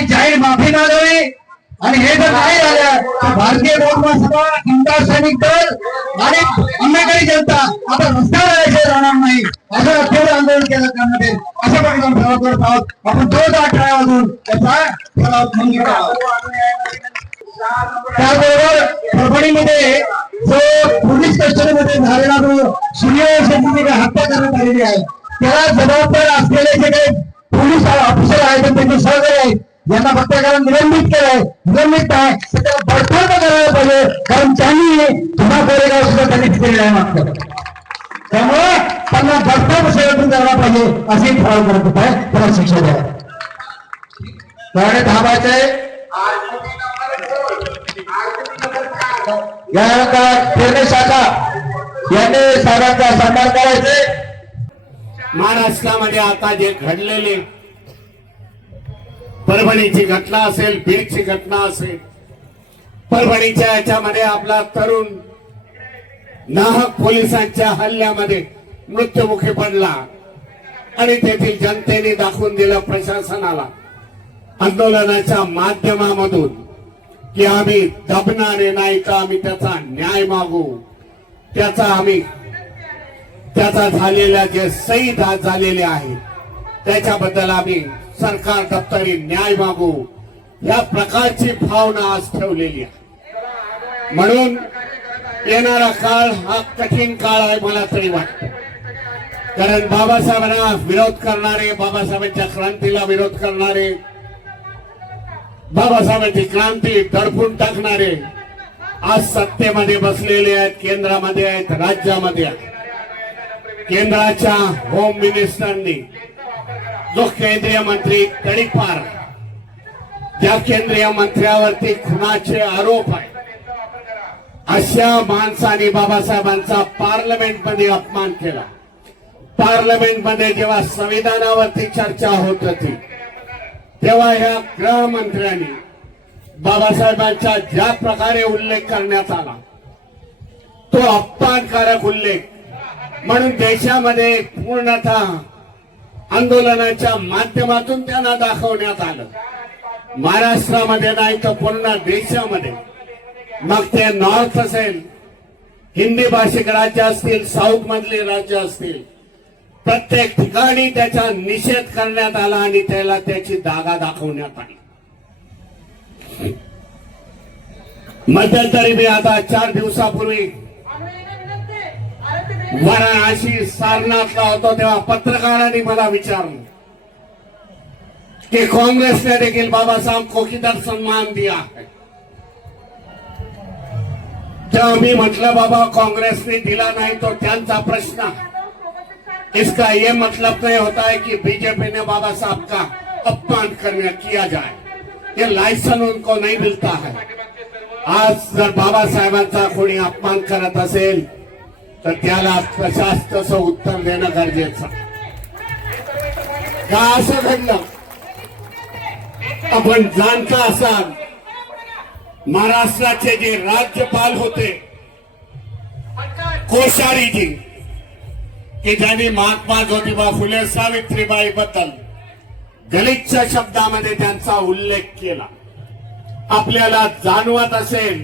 आणि जाहीर माफी मागावी. आणि हे जर नाही झालं तर भारतीय लोकसभा आमदार सैनिक दल आणि आंबेडकरी जनता आता रस्त्यावर यायचे राहणार नाही. असं तीव्र आंदोलन केलं करण्यात येईल असं पण आपण ठराव करत आहोत. आपण दोन अठरा वाजून त्याचा ठराव मंजूर आहोत. त्याबरोबर परभणीमध्ये जो पोलीस कस्टडीमध्ये झालेला जो सुनिया शेट्टीची काही हत्या करण्यात आलेली आहे त्याला जबाबदार असलेले जे काही पोलीस ऑफिसर आहेत त्यांचे सहकारी आहेत यांना फक्त कारण निलंबित केलंय. निलंबित आहे. तर त्याला बडतर्फ करायला पाहिजे. कारण त्यांनी तुम्हा कोरेगाव सुद्धा त्यांनी केलेलं आहे मागचं त्यामुळे त्यांना बडतर्फ सेवेतून करायला पाहिजे असे ठराव करत होत. आहे त्याला शिक्षा द्या. त्यामुळे थांबायचंय. यानंतर शाखा यांनी साहेबांचा सन्मान करायचे. महाराष्ट्रामध्ये आता जे घडलेले परभणीची घटना असेल बीडची घटना असेल परभणीच्या याच्यामध्ये आपला तरुण नाहक पोलिसांच्या हल्ल्यामध्ये मृत्युमुखी पडला आणि तेथील जनतेने दाखवून दिलं प्रशासनाला आंदोलनाच्या माध्यमामधून की आम्ही दबणारे नाही तर आम्ही त्याचा न्याय मागू. त्याचा आम्ही त्याचा झालेल्या जे सही झालेले आहे त्याच्याबद्दल आम्ही सरकार दप्तरी न्याय मागू. या प्रकारची भावना आज ठेवलेली आहे. म्हणून येणारा काळ हा कठीण काळ आहे मला तरी वाटतं. कारण बाबासाहेबांना विरोध करणारे बाबासाहेबांच्या क्रांतीला विरोध करणारे बाबासाहेबांची क्रांती दडपून टाकणारे आज सत्तेमध्ये बसलेले आहेत केंद्रामध्ये आहेत राज्यामध्ये आहेत. केंद्राच्या होम मिनिस्टरनी जो केंद्रीय मंत्री तडीपार ज्या केंद्रीय मंत्र्यावरती खुनाचे आरोप आहे अशा माणसाने बाबासाहेबांचा पार्लमेंटमध्ये अपमान केला. पार्लमेंटमध्ये जेव्हा संविधानावरती चर्चा होत होती तेव्हा ह्या गृहमंत्र्यांनी बाबासाहेबांचा ज्या प्रकारे उल्लेख करण्यात आला तो अपमानकारक उल्लेख म्हणून देशामध्ये पूर्णतः आंदोलनाच्या माध्यमातून त्यांना दाखवण्यात आलं. महाराष्ट्रामध्ये नाही तर पूर्ण देशामध्ये. मग ते नॉर्थ असेल हिंदी भाषिक राज्य असतील साऊथ मधले राज्य असतील प्रत्येक ठिकाणी त्याचा निषेध करण्यात आला आणि त्याला त्याची दागा दाखवण्यात आली. मध्यंतरी मी आता चार दिवसापूर्वी वाराणसी सारनाथला होतो तेव्हा पत्रकारांनी मला विचारलं की देखील बाबासाहेब को किधर सम्मान दिया है तेव्हा मी म्हटलं, बाबा, काँग्रेसने दिला नाही तो त्यांचा प्रश्न इसका ये मतलब नहीं होता है कि बीजेपी ने बाबा साहब का अपमान करने किया जाए। ये लाइसन उनको नहीं मिलता है। आज जर बाबासाहेबांचा कोणी अपमान करत तर त्याला तशाच तसं उत्तर देणं गरजेचं. का असं घडलं? आपण जाणता असाल महाराष्ट्राचे जे राज्यपाल होते कोश्यारीजी की ज्यांनी महात्मा ज्योतिबा फुले सावित्रीबाई बद्दल गलिच्छ शब्दामध्ये त्यांचा उल्लेख केला. आपल्याला जाणवत असेल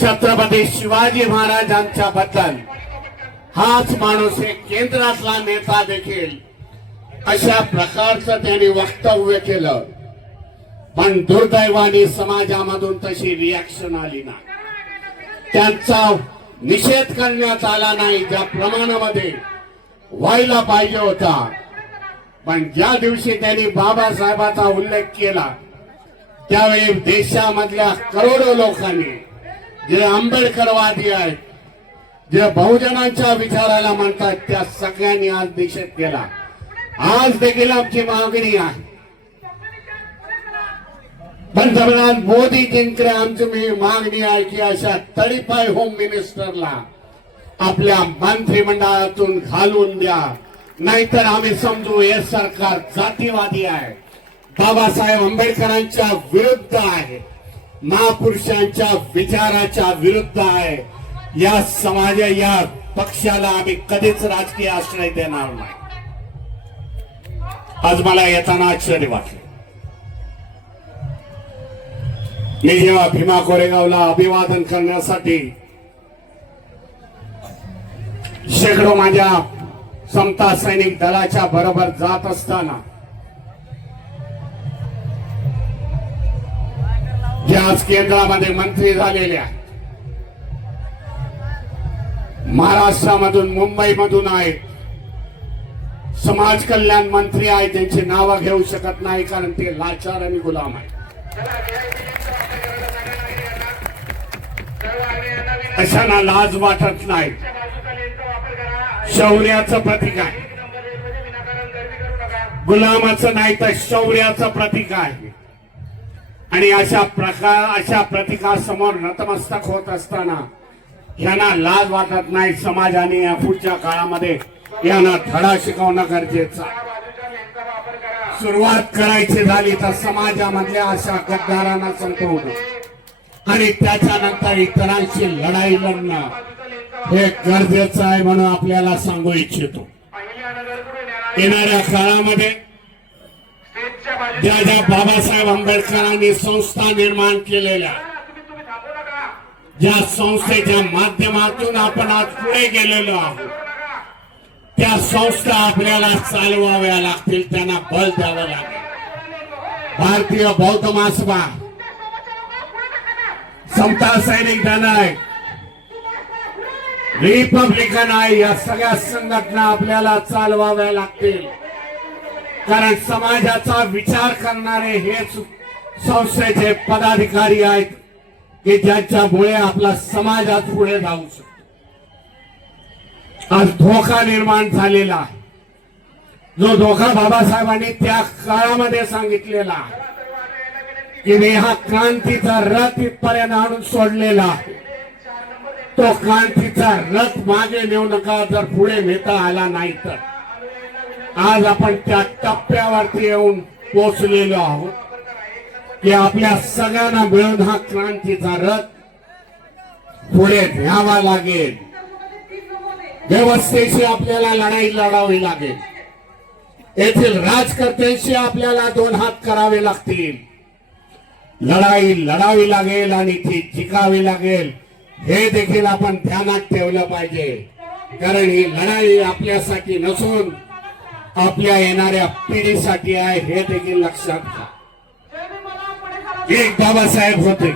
छत्रपती शिवाजी महाराजांच्या बद्दल हाच माणूस हे केंद्रातला नेता देखील अशा प्रकारचं त्यांनी वक्तव्य केलं. पण दुर्दैवाने समाजामधून तशी रिॲक्शन आली नाही. त्यांचा निषेध करण्यात आला नाही ज्या प्रमाणामध्ये व्हायला पाहिजे होता. पण ज्या दिवशी त्यांनी बाबासाहेबाचा उल्लेख केला त्यावेळी देशामधल्या करोडो लोकांनी जे आंबेडकरवादी आहेत जे बहुजनांच्या विचाराला म्हणतात त्या सगळ्यांनी आज निषेध केला. आज देखील आमची मागणी आहे. पंतप्रधान मोदीजींकडे आमची मी मागणी आहे की अशा तडीपाय होम मिनिस्टरला आपल्या मंत्रिमंडळातून घालून द्या. नाहीतर आम्ही समजू हे सरकार जातीवादी आहे. बाबासाहेब आंबेडकरांच्या विरुद्ध आहे. महापुरुषांच्या विचाराच्या विरुद्ध आहे. या समाज या पक्षाला आम्ही कधीच राजकीय आश्रय देणार नाही. आज मला येताना आश्चर्य वाटले. मी जेव्हा भीमा कोरेगावला अभिवादन करण्यासाठी शेकडो माझ्या समता सैनिक दलाच्या बरोबर जात असताना जे आज केंद्रामध्ये मंत्री झालेले आहेत महाराष्ट्रामधून मुंबईमधून आहेत. समाज कल्याण मंत्री आहेत त्यांची नावं घेऊ शकत नाही कारण ते लाचार आणि गुलाम आहेत. अशांना लाज वाटत नाही? शौर्याचं प्रतीक आहे. गुलामाचं नाही तर शौर्याचं प्रतीक आहे. आणि अशा प्रकार अशा प्रतिकासमोर नतमस्तक होत असताना यांना लाज वाटत नाही. समाजाने या पुढच्या काळामध्ये यांना धडा शिकवणं गरजेचं सुरुवात करायची झाली तर समाजामधल्या अशा गद्दारांना संपवणं आणि त्याच्यानंतर इतरांची लढाई लढणं हे गरजेचं आहे म्हणून आपल्याला सांगू इच्छितो. येणाऱ्या काळामध्ये ज्या ज्या बाबासाहेब आंबेडकरांनी संस्था निर्माण केलेल्या ज्या संस्थेच्या माध्यमातून आपण आज पुढे गेलेलो आहोत त्या संस्था आपल्याला चालवाव्या लागतील त्यांना बल द्यावं लागेल. भारतीय बौद्ध महासभा समता सैनिक दल आहे. रिपब्लिकन आहे या सगळ्या संघटना आपल्याला चालवाव्या लागतील. कारण समाजाचा विचार करणारे हे संस्थेचे पदाधिकारी आहेत की ज्यांच्यामुळे आपला समाज आज पुढे जाऊ शकतो. आज धोका निर्माण झालेला आहे. जो धोका बाबासाहेबांनी त्या काळामध्ये सांगितलेला आहे की मी हा क्रांतीचा रथ इथपर्यंत आणून सोडलेला आहे. तो क्रांतीचा रथ मागे नेऊ नका जर पुढे नेता आला नाही तर. आज आपण त्या टप्प्यावरती येऊन पोचलेलो आहोत. की आपल्या सगळ्यांना मिळून हा क्रांतीचा रथ पुढे न्यावा लागेल. व्यवस्थेशी आपल्याला लढाई लढावी लागेल. येथील राजकर्त्यांशी आपल्याला दोन हात करावे लागतील. लढाई लढावी लागेल आणि ती जिंकावी लागेल. हे देखील आपण ध्यानात ठेवलं पाहिजे. कारण ही लढाई आपल्यासाठी नसून आपल्या येणाऱ्या पिढीसाठी आहे हे देखील लक्षात घ्या. एक बाबासाहेब होते.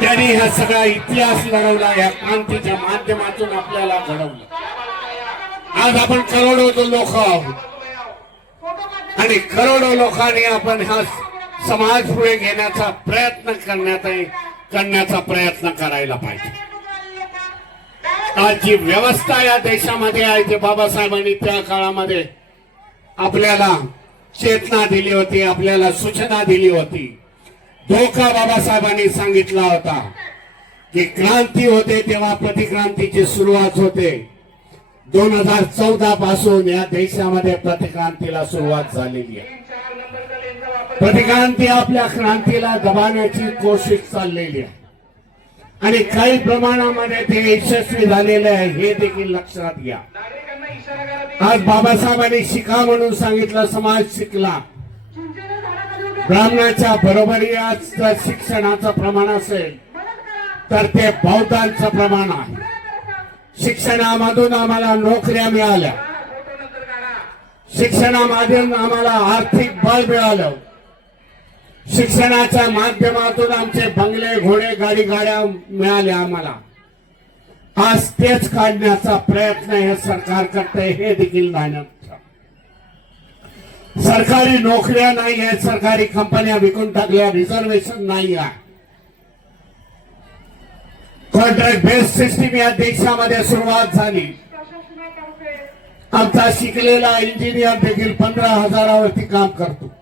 त्यांनी हा सगळा इतिहास लढवला या क्रांतीच्या माध्यमातून आपल्याला घडवलं. आज आपण करोडो लोक आहोत. आणि करोडो लोकांनी आपण हा समाज पुढे घेण्याचा प्रयत्न करण्यात करण्याचा प्रयत्न करायला पाहिजे. आज जी व्यवस्था या देशामध्ये आहे ते बाबासाहेबांनी त्या काळामध्ये आपल्याला चेतना दिली होती आपल्याला सूचना दिली होती. धोका बाबासाहेबांनी सांगितला होता की क्रांती होते तेव्हा प्रतिक्रांतीची सुरुवात होते. दोन हजार चौदा पासून या देशामध्ये प्रतिक्रांतीला सुरुवात झालेली आहे. प्रतिक्रांती आपल्या क्रांतीला दबावण्याची कोशिश चाललेली आहे. आणि काही प्रमाणामध्ये ते यशस्वी झालेले आहे हे देखील लक्षात घ्या. आज बाबासाहेबांनी शिका म्हणून सांगितलं समाज शिकला. ब्राह्मणाच्या बरोबरी आज जर शिक्षणाचं प्रमाण असेल तर ते बौद्धांचं प्रमाण आहे. शिक्षणामधून आम्हाला नोकऱ्या मिळाल्या. शिक्षणामधून आम्हाला आर्थिक बळ मिळालं. शिक्षणाच्या माध्यमातून आमचे बंगले घोडे गाडी गाड्या मिळाल्या आम्हाला. आज तेच काढण्याचा प्रयत्न हे सरकार करते हे देखील ध्यानात सरकारी नोकऱ्या नाही आहेत सरकारी कंपन्या विकून टाकल्या रिझर्वेशन नाही आहे. कॉन्ट्रॅक्ट बेस्ड सिस्टीम या देशामध्ये सुरुवात झाली. आमचा शिकलेला इंजिनियर देखील पंधरा हजारावरती काम करतो.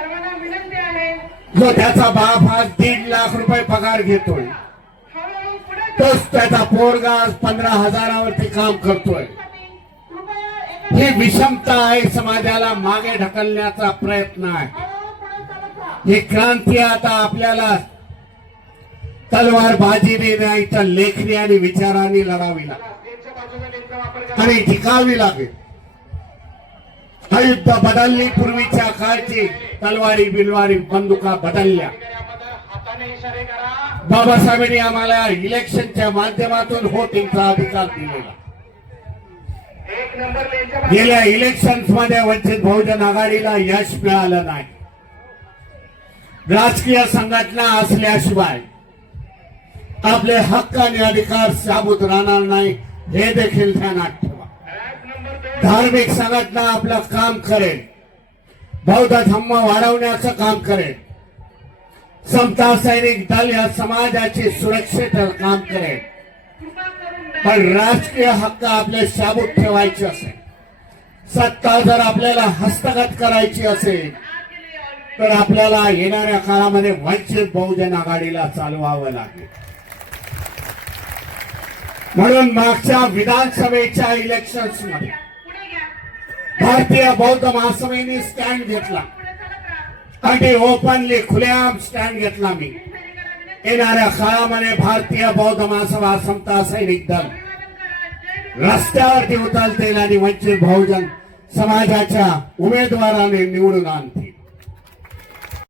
सर्वांना विनंती आहे जो त्याचा बाप आज दीड लाख रुपये पगार घेतोय तोच त्याचा पोरगा आज पंधरा हजारावरती काम करतोय. ही विषमता आहे समाजाला मागे ढकलण्याचा प्रयत्न आहे. ही क्रांती आता आपल्याला तलवार बाजीने नाही तर लेखणी आणि विचारांनी लढावी लागेल. आणि टिकावी लागेल. हा युद्ध बदलली पूर्वीच्या काळची. तलवारी बिलवारी बंदुका बदलल्या. बाबासाहेबांनी आम्हाला इलेक्शनच्या माध्यमातून वोटिंगचा अधिकार दिलेला. गेल्या इलेक्शनमध्ये वंचित बहुजन आघाडीला यश मिळालं नाही. राजकीय संघटना असल्याशिवाय आपले हक्क आणि अधिकार साबूत राहणार नाही हे देखील ध्यानात ठेवा एक नंबर दोन धार्मिक संघटना आपलं काम करेल. बौद्ध धम्म वाढवण्याचं काम करेल. समता सैनिक दल या समाजाची सुरक्षित काम करेल. पण राजकीय हक्क आपले शाबूत ठेवायचे असेल. सत्ता जर आपल्याला हस्तगत करायची असेल तर आपल्याला येणाऱ्या काळामध्ये वंचित बहुजन आघाडीला चालवावं लागेल. म्हणून मागच्या विधानसभेच्या इलेक्शन्समध्ये भारतीय बौद्ध महासभेने स्टँड घेतला. अगदी आणि ओपनली खुलेआम स्टँड घेतला मी. येणाऱ्या काळामध्ये भारतीय बौद्ध महासभा समता सैनिक दल. रस्त्यावरती उतरतील आणि वंचित बहुजन समाजाच्या उमेदवाराने निवडून आणतील.